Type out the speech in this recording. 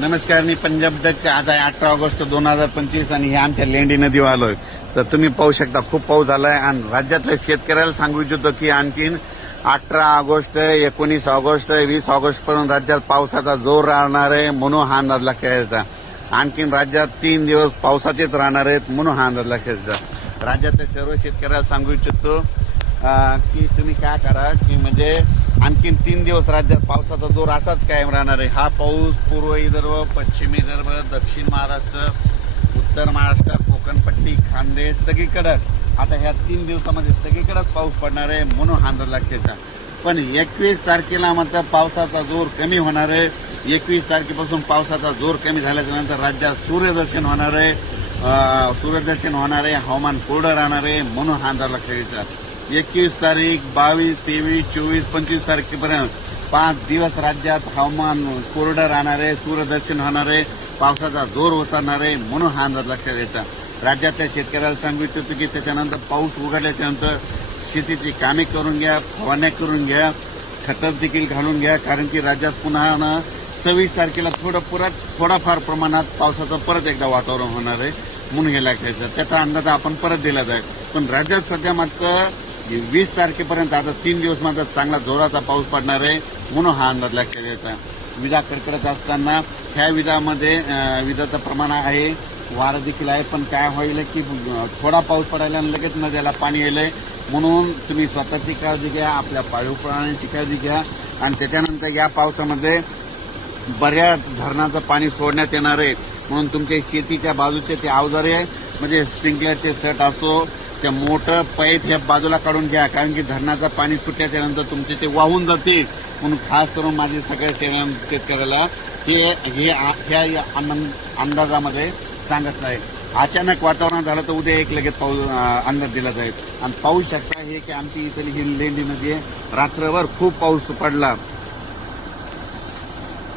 नमस्कार मी पंजाब डच आज आहे अठरा ऑगस्ट दोन हजार पंचवीस आणि हे आमच्या लेंडी नदीवर आलोय तर तुम्ही पाहू शकता खूप पाऊस झालाय आणि राज्यातल्या शेतकऱ्याला सांगू इच्छितो की आणखीन अठरा ऑगस्ट एकोणीस ऑगस्ट वीस ऑगस्ट पर्यंत राज्यात पावसाचा जोर राहणार आहे म्हणून हा अंदाज लक्षायचा आणखीन राज्यात तीन दिवस पावसाचेच राहणार आहेत म्हणून हा अंदाज लक्षायचा राज्यातल्या सर्व शेतकऱ्याला सांगू इच्छितो की तुम्ही काय करा की म्हणजे आणखीन तीन दिवस राज्यात पावसाचा जोर असाच कायम राहणार आहे हा पाऊस पूर्व विदर्भ पश्चिम विदर्भ दक्षिण महाराष्ट्र उत्तर महाराष्ट्र कोकणपट्टी खानदेश सगळीकडं आता ह्या तीन दिवसामध्ये सगळीकडंच पाऊस पडणार आहे म्हणून हांद लक्षात पण एकवीस तारखेला मात्र पावसाचा जोर कमी होणार आहे एकवीस तारखेपासून पावसाचा जोर कमी झाल्याच्या नंतर राज्यात सूर्यदर्शन होणार आहे सूर्यदर्शन होणार आहे हवामान कोरडं राहणार आहे म्हणून हा लक्षेचा लक्षात एकवीस तारीख बावीस तेवीस चोवीस पंचवीस तारखेपर्यंत पाच दिवस राज्यात हवामान कोरडं राहणार आहे सूर्यदर्शन होणार आहे पावसाचा जोर ओसरणार आहे म्हणून हा अंदाज लक्षात घ्यायचा राज्यातल्या शेतकऱ्याला सांगू इच्छितो की त्याच्यानंतर पाऊस उघडल्याच्यानंतर शेतीची कामे करून घ्या फवान्या करून घ्या खतर देखील घालून घ्या कारण की राज्यात पुन्हा सव्वीस तारखेला थोडं परत थोडाफार प्रमाणात पावसाचं परत एकदा वातावरण होणार आहे म्हणून हे लक्षात त्याचा अंदाज आपण परत दिला जाईल पण राज्यात सध्या मात्र वीस तारखेपर्यंत आता तीन दिवस मात्र चांगला जोराचा पाऊस पडणार आहे म्हणून हा अंदाज लक्षात घ्यायचा विजा कडकडत असताना ह्या विजामध्ये विजाचं प्रमाण आहे वारं देखील आहे पण काय होईल की थोडा पाऊस पडायला लगेच नद्याला पाणी येईल म्हणून तुम्ही स्वतःची काळजी घ्या आपल्या पाळीव प्राण्यांची काळजी घ्या आणि त्याच्यानंतर या पावसामध्ये बऱ्याच धरणाचं पाणी सोडण्यात येणार आहे म्हणून तुमच्या शेतीच्या बाजूचे ते अवजारे म्हणजे स्प्रिंकलरचे सेट असो त्या मोठं पाईप ह्या बाजूला काढून घ्या कारण की धरणाचं पाणी सुटल्याच्या त्यानंतर तुमचे ते वाहून जाते म्हणून खास करून माझे सगळ्या शेतकऱ्याला हे हे ह्या अंदाजामध्ये सांगत नाही अचानक वातावरण झालं तर उद्या एक लगेच पाऊस अंदाज दिला जाईल आणि पाहू शकता हे की आमची इथली ही लेंडी नदी रात्रभर खूप पाऊस पडला